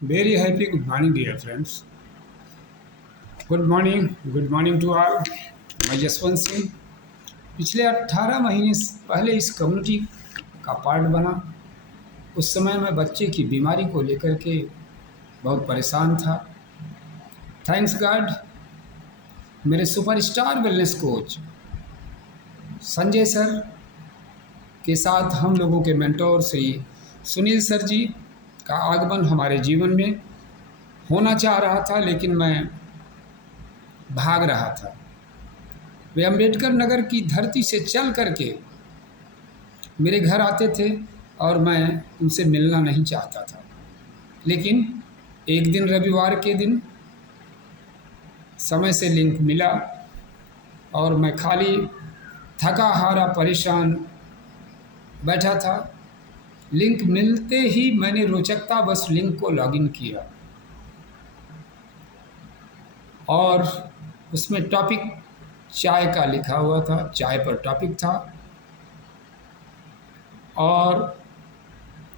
Very happy good morning, dear friends. Good morning to all. मैं जसवंत सिंह पिछले 18 महीने पहले इस कम्युनिटी का पार्ट बना। उस समय मैं बच्चे की बीमारी को लेकर के बहुत परेशान था। थैंक्स गॉड मेरे superstar wellness coach Sanjay sir के साथ हम लोगों के मेंटोर श्री सुनील सर जी का आगमन हमारे जीवन में होना चाह रहा था, लेकिन मैं भाग रहा था। वे अम्बेडकर नगर की धरती से चल करके मेरे घर आते थे और मैं उनसे मिलना नहीं चाहता था। लेकिन एक दिन रविवार के दिन समय से लिंक मिला और मैं खाली थका हारा परेशान बैठा था। लिंक मिलते ही मैंने रोचकता बस लिंक को लॉगिन किया और उसमें टॉपिक चाय का लिखा हुआ था। चाय पर टॉपिक था और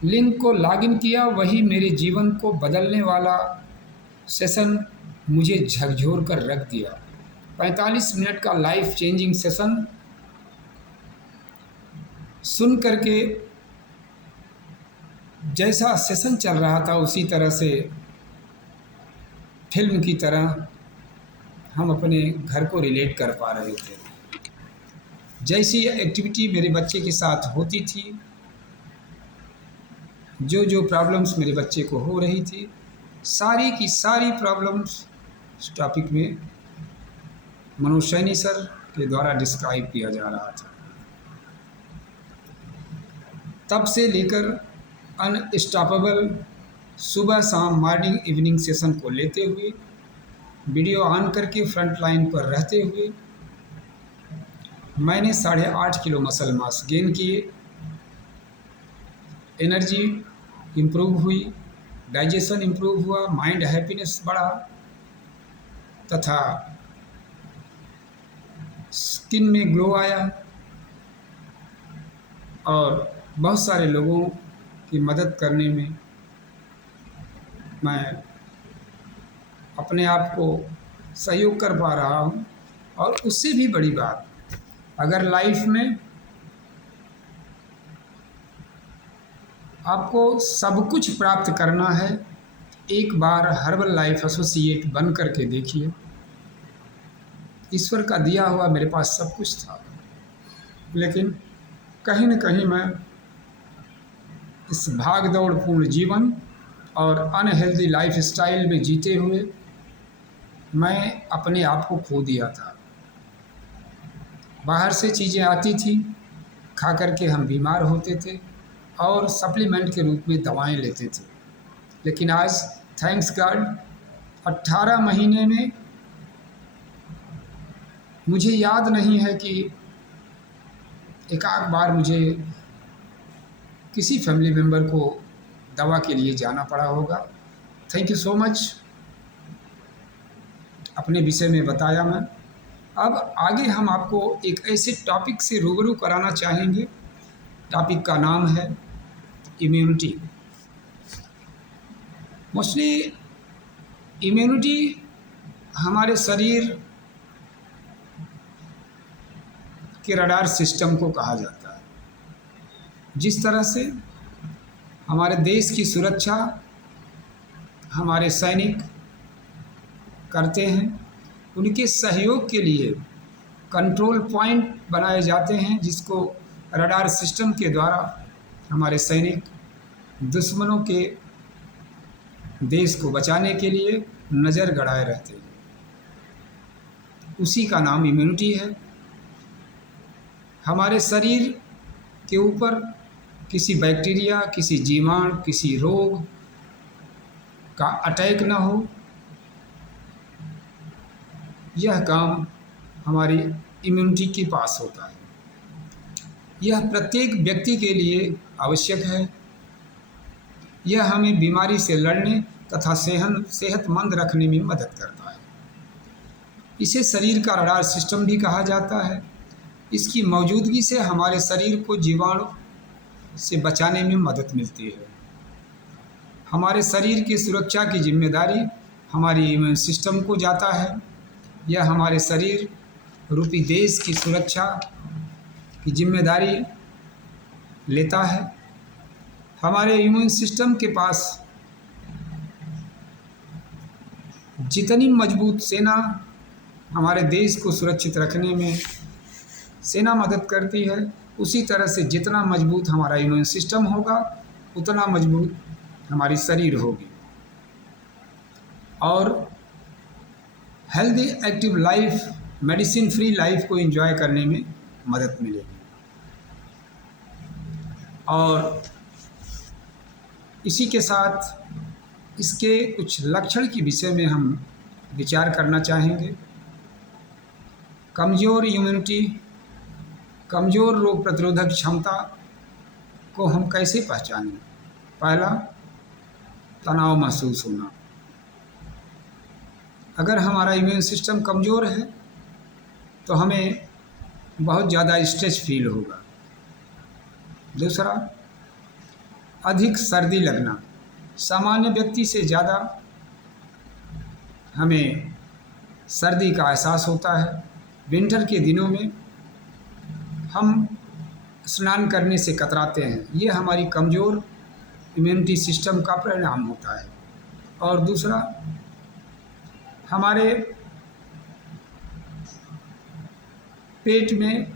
लिंक को लॉगिन किया। वही मेरे जीवन को बदलने वाला सेशन मुझे झकझोर कर रख दिया। 45 मिनट का लाइफ चेंजिंग सेशन सुन करके जैसा सेशन चल रहा था उसी तरह से फिल्म की तरह हम अपने घर को रिलेट कर पा रहे थे। जैसी एक्टिविटी मेरे बच्चे के साथ होती थी, जो प्रॉब्लम्स मेरे बच्चे को हो रही थी, सारी की सारी प्रॉब्लम्स इस टॉपिक में मनोज सैनी सर के द्वारा डिस्क्राइब किया जा रहा था। तब से लेकर अनस्टॉपेबल सुबह शाम मॉर्निंग इवनिंग सेशन को लेते हुए, वीडियो ऑन करके फ्रंट लाइन पर रहते हुए मैंने 8.5 किलो मसल मास गेन किए। एनर्जी इम्प्रूव हुई, डाइजेशन इम्प्रूव हुआ, माइंड हैप्पीनेस बढ़ा तथा स्किन में ग्लो आया और बहुत सारे लोगों की मदद करने में मैं अपने आप को सहयोग कर पा रहा हूँ। और उससे भी बड़ी बात, अगर लाइफ में आपको सब कुछ प्राप्त करना है, एक बार हर्बल लाइफ एसोसिएट बन करके देखिए। ईश्वर का दिया हुआ मेरे पास सब कुछ था, लेकिन कहीं न कहीं मैं इस भाग दौड़ पूर्ण जीवन और अनहेल्दी लाइफ स्टाइल में जीते हुए मैं अपने आप को खो दिया था। बाहर से चीज़ें आती थी, खा करके हम बीमार होते थे और सप्लीमेंट के रूप में दवाएं लेते थे। लेकिन आज थैंक्स गॉड 18 महीने में मुझे याद नहीं है कि एक आध बार मुझे किसी फैमिली मेम्बर को दवा के लिए जाना पड़ा होगा। थैंक यू सो मच, अपने विषय में बताया मैं। अब आगे हम आपको एक ऐसे टॉपिक से रूबरू कराना चाहेंगे। टॉपिक का नाम है इम्यूनिटी। मोस्टली इम्यूनिटी हमारे शरीर के रडार सिस्टम को कहा जाता है। जिस तरह से हमारे देश की सुरक्षा हमारे सैनिक करते हैं, उनके सहयोग के लिए कंट्रोल पॉइंट बनाए जाते हैं, जिसको रडार सिस्टम के द्वारा हमारे सैनिक दुश्मनों के देश को बचाने के लिए नज़र गड़ाए रहते हैं। उसी का नाम इम्यूनिटी है। हमारे शरीर के ऊपर किसी बैक्टीरिया, किसी जीवाणु, किसी रोग का अटैक न हो, यह काम हमारी इम्यूनिटी के पास होता है। यह प्रत्येक व्यक्ति के लिए आवश्यक है। यह हमें बीमारी से लड़ने तथा सेहतमंद रखने में मदद करता है। इसे शरीर का रडार सिस्टम भी कहा जाता है। इसकी मौजूदगी से हमारे शरीर को जीवाणु से बचाने में मदद मिलती है। हमारे शरीर की सुरक्षा की जिम्मेदारी हमारी इम्यून सिस्टम को जाता है। यह हमारे शरीर रूपी देश की सुरक्षा की जिम्मेदारी लेता है। हमारे इम्यून सिस्टम के पास जितनी मजबूत सेना हमारे देश को सुरक्षित रखने में सेना मदद करती है, उसी तरह से जितना मजबूत हमारा इम्यून सिस्टम होगा उतना मजबूत हमारी शरीर होगी और healthy active life, medicine free life को एंजॉय करने में मदद मिलेगी। और इसी के साथ इसके कुछ लक्षण के विषय में हम विचार करना चाहेंगे। कमज़ोर इम्यूनिटी, कमज़ोर रोग प्रतिरोधक क्षमता को हम कैसे पहचानें? पहला, तनाव महसूस होना। अगर हमारा इम्यून सिस्टम कमज़ोर है तो हमें बहुत ज़्यादा स्ट्रेस फील होगा। दूसरा, अधिक सर्दी लगना। सामान्य व्यक्ति से ज़्यादा हमें सर्दी का एहसास होता है। विंटर के दिनों में हम स्नान करने से कतराते हैं, ये हमारी कमज़ोर इम्यूनिटी सिस्टम का परिणाम होता है। और दूसरा, हमारे पेट में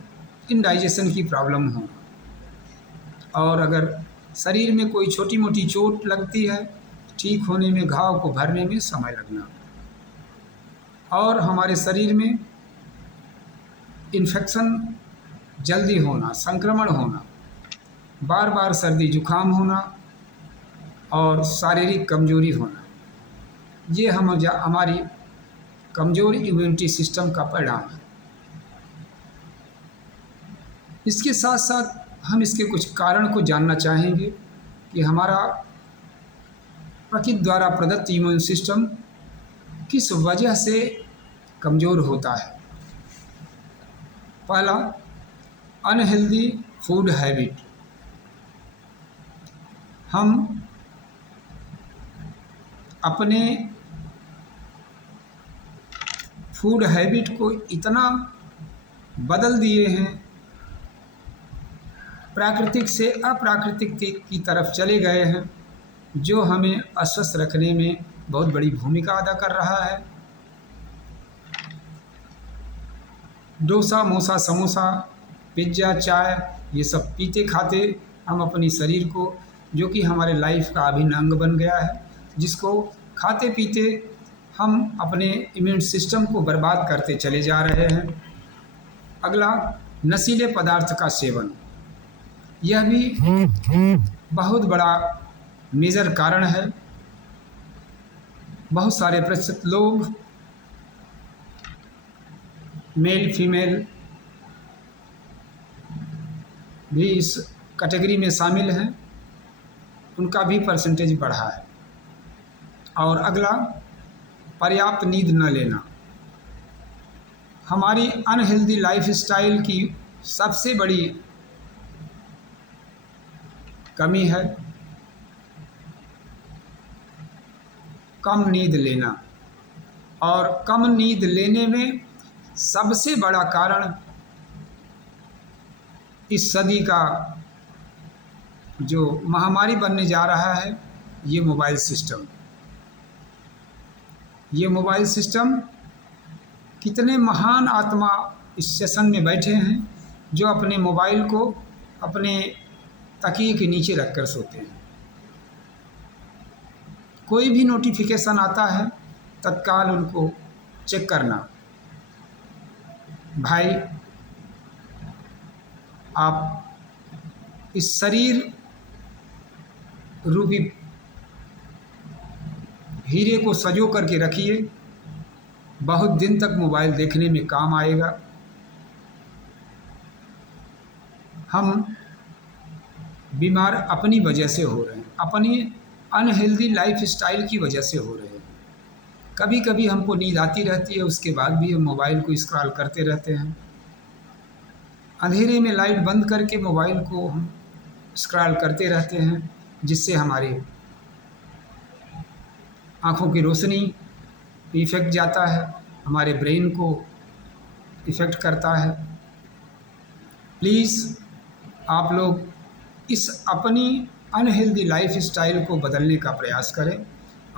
इंडाइजेशन की प्रॉब्लम हो और अगर शरीर में कोई छोटी मोटी चोट लगती है, ठीक होने में, घाव को भरने में समय लगना और हमारे शरीर में इन्फेक्शन जल्दी होना, संक्रमण होना, बार बार सर्दी जुकाम होना और शारीरिक कमजोरी होना, ये हमारी कमज़ोर इम्यूनिटी सिस्टम का परिणाम है। इसके साथ साथ हम इसके कुछ कारण को जानना चाहेंगे कि हमारा प्रकृति द्वारा प्रदत्त इम्यून सिस्टम किस वजह से कमज़ोर होता है। पहला, अनहेल्दी फूड हैबिट। हम अपने फूड हैबिट को इतना बदल दिए हैं, प्राकृतिक से अप्राकृतिक की तरफ चले गए हैं, जो हमें अस्वस्थ रखने में बहुत बड़ी भूमिका अदा कर रहा है। डोसा, मोसा, समोसा, पिज्ज़ा, चाय, ये सब पीते खाते हम अपनी शरीर को, जो कि हमारे लाइफ का अभिन्न अंग बन गया है, जिसको खाते पीते हम अपने इम्यून सिस्टम को बर्बाद करते चले जा रहे हैं। अगला, नशीले पदार्थ का सेवन। यह भी बहुत बड़ा मेजर कारण है। बहुत सारे प्रतिशत लोग, मेल फीमेल भी इस कैटेगरी में शामिल हैं, उनका भी परसेंटेज बढ़ा है। और अगला, पर्याप्त नींद न लेना। हमारी अनहेल्दी लाइफस्टाइल की सबसे बड़ी कमी है कम नींद लेना। और कम नींद लेने में सबसे बड़ा कारण इस सदी का जो महामारी बनने जा रहा है, ये मोबाइल सिस्टम। ये मोबाइल सिस्टम, कितने महान आत्मा इस सेशन में बैठे हैं जो अपने मोबाइल को अपने तकिए के नीचे रखकर सोते हैं। कोई भी नोटिफिकेशन आता है, तत्काल उनको चेक करना। भाई, आप इस शरीर रूपी हीरे को सजो करके रखिए, बहुत दिन तक मोबाइल देखने में काम आएगा। हम बीमार अपनी वजह से हो रहे हैं, अपनी अनहेल्दी लाइफस्टाइल की वजह से हो रहे हैं। कभी कभी हमको नींद आती रहती है, उसके बाद भी हम मोबाइल को स्क्रॉल करते रहते हैं। अंधेरे में लाइट बंद करके मोबाइल को हम स्क्रॉल करते रहते हैं, जिससे हमारे आँखों की रोशनी पे इफ़ेक्ट जाता है, हमारे ब्रेन को इफ़ेक्ट करता है। प्लीज़ आप लोग इस अपनी अनहेल्दी लाइफ स्टाइल को बदलने का प्रयास करें।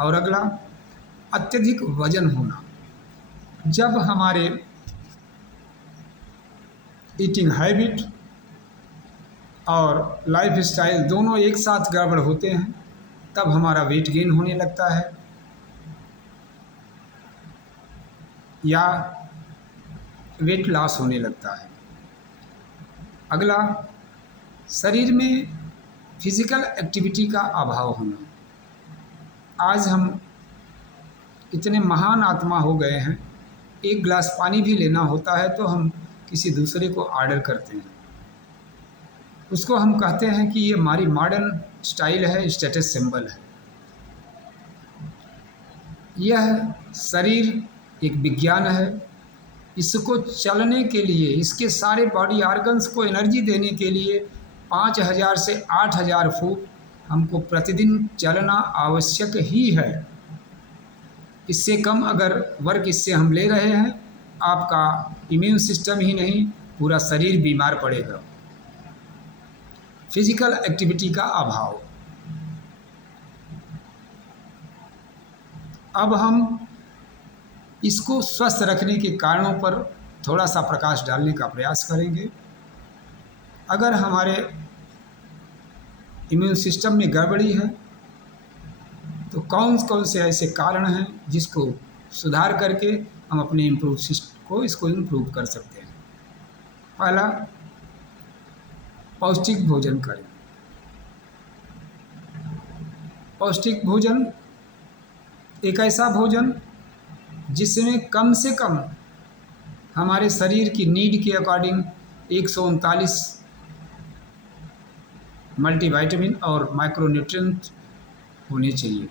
और अगला, अत्यधिक वजन होना। जब हमारे ईटिंग हैबिट और लाइफ स्टाइल दोनों एक साथ गड़बड़ होते हैं, तब हमारा वेट गेन होने लगता है या वेट लॉस होने लगता है। अगला, शरीर में फिजिकल एक्टिविटी का अभाव होना। आज हम इतने महान आत्मा हो गए हैं, एक गिलास पानी भी लेना होता है तो हम किसी दूसरे को ऑर्डर करते हैं। उसको हम कहते हैं कि ये हमारी मॉडर्न स्टाइल है, स्टेटस सिंबल है। यह शरीर एक विज्ञान है। इसको चलने के लिए, इसके सारे बॉडी ऑर्गन्स को एनर्जी देने के लिए 5000 से 8000 फुट हमको प्रतिदिन चलना आवश्यक ही है। इससे कम अगर वर्क इससे हम ले रहे हैं, आपका इम्यून सिस्टम ही नहीं, पूरा शरीर बीमार पड़ेगा। फिजिकल एक्टिविटी का अभाव। अब हम इसको स्वस्थ रखने के कारणों पर थोड़ा सा प्रकाश डालने का प्रयास करेंगे। अगर हमारे इम्यून सिस्टम में गड़बड़ी है तो कौन कौन से ऐसे कारण हैं जिसको सुधार करके हम अपने इसको इम्प्रूव कर सकते हैं। पहला, पौष्टिक भोजन करें। पौष्टिक भोजन एक ऐसा भोजन जिसमें कम से कम हमारे शरीर की नीड के अकॉर्डिंग 139 मल्टीविटामिन और माइक्रोन्यूट्रिएंट होने चाहिए।